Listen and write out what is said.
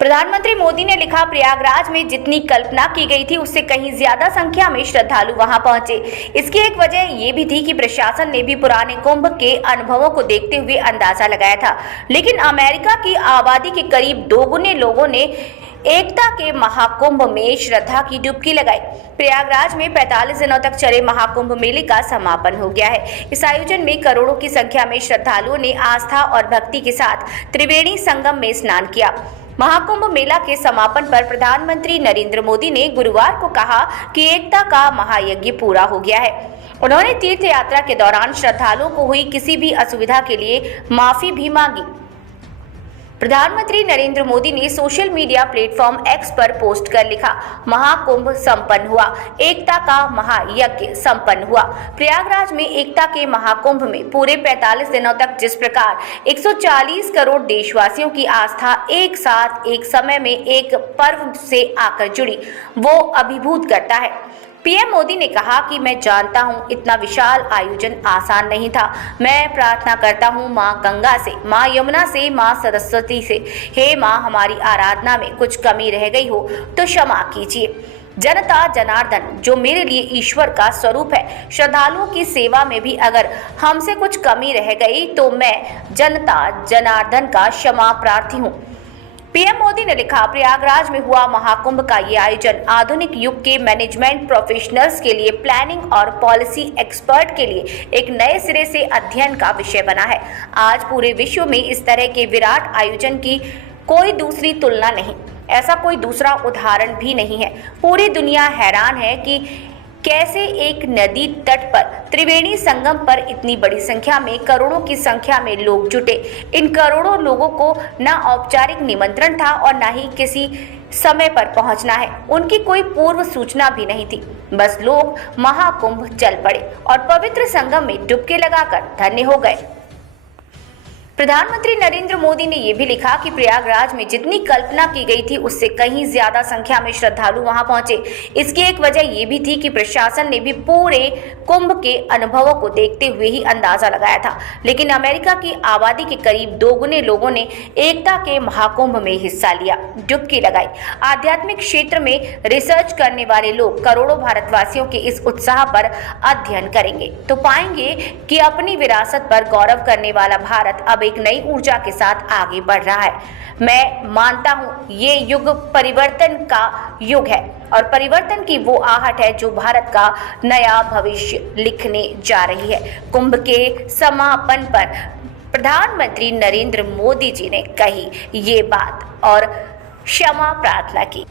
प्रधानमंत्री मोदी ने लिखा, प्रयागराज में जितनी कल्पना की गई थी उससे कहीं ज्यादा संख्या में श्रद्धालु वहां पहुंचे। इसकी एक वजह ये भी थी कि प्रशासन ने भी पुराने कुंभ के अनुभवों को देखते हुए अंदाजा लगाया था, लेकिन अमेरिका की आबादी के करीब दोगुने लोगों ने एकता के महाकुंभ में श्रद्धा की डुबकी लगाई। प्रयागराज में 45 दिनों तक चले महाकुंभ मेले का समापन हो गया है। इस आयोजन में करोड़ों की संख्या में श्रद्धालुओं ने आस्था और भक्ति के साथ त्रिवेणी संगम में स्नान किया। महाकुंभ मेला के समापन पर प्रधानमंत्री नरेंद्र मोदी ने गुरुवार को कहा कि एकता का महायज्ञ पूरा हो गया है। उन्होंने तीर्थ यात्रा के दौरान श्रद्धालुओं को हुई किसी भी असुविधा के लिए माफी भी मांगी। प्रधानमंत्री नरेंद्र मोदी ने सोशल मीडिया प्लेटफॉर्म एक्स पर पोस्ट कर लिखा, महाकुंभ संपन्न हुआ, एकता का महायज्ञ संपन्न हुआ। प्रयागराज में एकता के महाकुंभ में पूरे 45 दिनों तक जिस प्रकार 140 करोड़ देशवासियों की आस्था एक साथ एक समय में एक पर्व से आकर जुड़ी, वो अभिभूत करता है। पीएम मोदी ने कहा कि मैं जानता हूं इतना विशाल आयोजन आसान नहीं था। मैं प्रार्थना करता हूं मां गंगा से, मां यमुना से, मां सरस्वती से, हे मां हमारी आराधना में कुछ कमी रह गई हो तो क्षमा कीजिए। जनता जनार्दन जो मेरे लिए ईश्वर का स्वरूप है, श्रद्धालुओं की सेवा में भी अगर हमसे कुछ कमी रह गई तो मैं जनता जनार्दन का क्षमा प्रार्थी हूँ। पीएम मोदी ने लिखा, प्रयागराज में हुआ महाकुंभ का ये आयोजन आधुनिक युग के मैनेजमेंट प्रोफेशनल्स के लिए, प्लानिंग और पॉलिसी एक्सपर्ट के लिए एक नए सिरे से अध्ययन का विषय बना है। आज पूरे विश्व में इस तरह के विराट आयोजन की कोई दूसरी तुलना नहीं, ऐसा कोई दूसरा उदाहरण भी नहीं है। पूरी दुनिया हैरान है कि कैसे एक नदी तट पर त्रिवेणी संगम पर इतनी बड़ी संख्या में, करोड़ों की संख्या में लोग जुटे। इन करोड़ों लोगों को न औपचारिक निमंत्रण था और न ही किसी समय पर पहुंचना है। उनकी कोई पूर्व सूचना भी नहीं थी। बस लोग महाकुंभ चल पड़े और पवित्र संगम में डुबकी लगाकर धन्य हो गए। प्रधानमंत्री नरेंद्र मोदी ने यह भी लिखा कि प्रयागराज में जितनी कल्पना की गई थी उससे कहीं ज्यादा संख्या में श्रद्धालु वहां पहुंचे। इसकी एक वजह यह भी थी कि प्रशासन ने भी पूरे कुंभ के अनुभवों को देखते हुए ही अंदाजा लगाया था, लेकिन अमेरिका की आबादी के करीब दोगुने लोगों ने एकता के महाकुंभ में हिस्सा लिया, डुबकी लगाई। आध्यात्मिक क्षेत्र में रिसर्च करने वाले लोग करोड़ों भारतवासियों के इस उत्साह पर अध्ययन करेंगे तो पाएंगे कि अपनी विरासत पर गौरव करने वाला भारत अब एक नई ऊर्जा के साथ आगे बढ़ रहा है। मैं मानता हूं ये युग परिवर्तन का युग है और परिवर्तन की वो आहट है जो भारत का नया भविष्य लिखने जा रही है। कुंभ के समापन पर प्रधानमंत्री नरेंद्र मोदी जी ने कही ये बात और क्षमा प्रार्थना की।